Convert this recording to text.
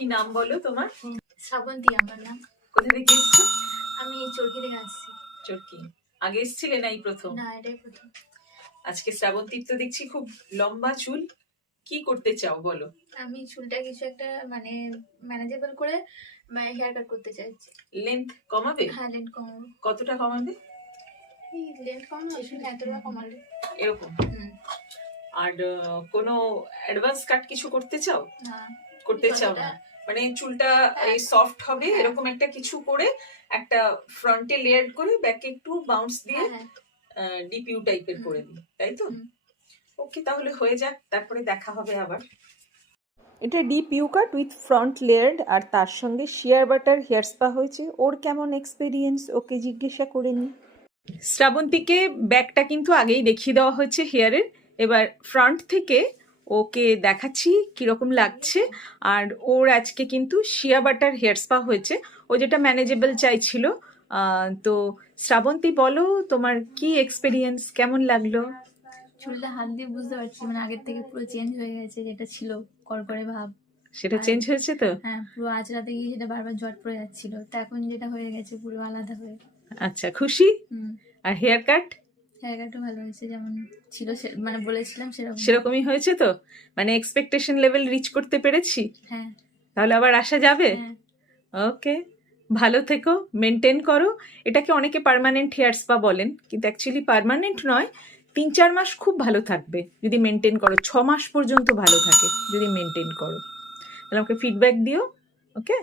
কি নাম বলো তোমার? শ্রাবন্তী আমার নাম। কোথা থেকে এসছো? আমি চরকি থেকে আসছি। চরকি। আগে এসছিলে না এই প্রথম? না, এটাই প্রথম। আজকে শ্রাবন্তীর তো দেখছি খুব লম্বা চুল, কি করতে চাও বলো? আমি চুলটা কিছু একটা মানে ম্যানেজেবল করে হেয়ার কাট করতে চাইছি। লেন্থ কমাবে? হ্যাঁ, লেন্থ কমাবো। কতটা কমাবে? এই লেন্থ কমানো আসলে এতটা কমালে এরকম? আর কোনো অ্যাডভান্স কাট কিছু করতে চাও? না, করতে চাও না? মানে চুলটা এই সফট হবে এরকম একটা কিছু করে, একটা ফ্রন্টে লেয়ার করে ব্যাকে একটু বাউন্স দিয়ে ডিপিউ টাইপের করে দিই, তাই তো? ওকে, তাহলে হয়ে যাক, তারপরে দেখা হবে আবার। এটা deep U cut with front layered, আর তার সঙ্গে শিয়ার বাটার হেয়ার স্পা হয়েছে। ওর কেমন এক্সপিরিয়েন্স ওকে জিজ্ঞাসা করে নি। শ্রাবন্তীকে ব্যাকটা কিন্তু আগেই দেখিয়ে দেওয়া হয়েছে হেয়ারের, এবার ফ্রন্ট থেকে ওকে দেখাচ্ছি কিরকম লাগছে। আর ওর আজকে কিন্তু শিয়া বাটার হেয়ার স্পা হয়েছে, ও যেটা ম্যানেজেবল চাইছিল। তো শ্রাবন্তী বলো, তোমার কি এক্সপিরিয়েন্স, কেমন লাগলো? চুলটা হাত দিয়ে বুঝতে পারছি মানে আগের থেকে পুরো চেঞ্জ হয়ে গেছে, যেটা ছিল করকরে ভাব সেটা চেঞ্জ হয়েছে তো? হ্যাঁ, পুরো আঁচড়াতে গিয়ে সেটা বারবার জট পড়ে যাচ্ছিল, তো এখন যেটা হয়ে গেছে পুরো আলাদা হয়ে। আচ্ছা, খুশি? আর হেয়ার কাট? হেয়ার কাটও ভালো হয়েছে, যেমন ছিল মানে বলেছিলাম সেরকমই হয়েছে তো? মানে এক্সপেকটেশন লেভেল রিচ করতে পেরেছি? হ্যাঁ। তাহলে আবার আসা যাবে? ওকে, ভালো থেকো, মেনটেন করো। এটাকে অনেকে পার্মানেন্ট হেয়ার স্পা বলেন, কিন্তু অ্যাকচুয়ালি পার্মানেন্ট নয়। 3-4 মাস খুব ভালো থাকবে যদি মেনটেন করো, 6 মাস পর্যন্ত ভালো থাকে যদি মেনটেন করো। তাহলে আমাকে ফিডব্যাক দিও। ওকে।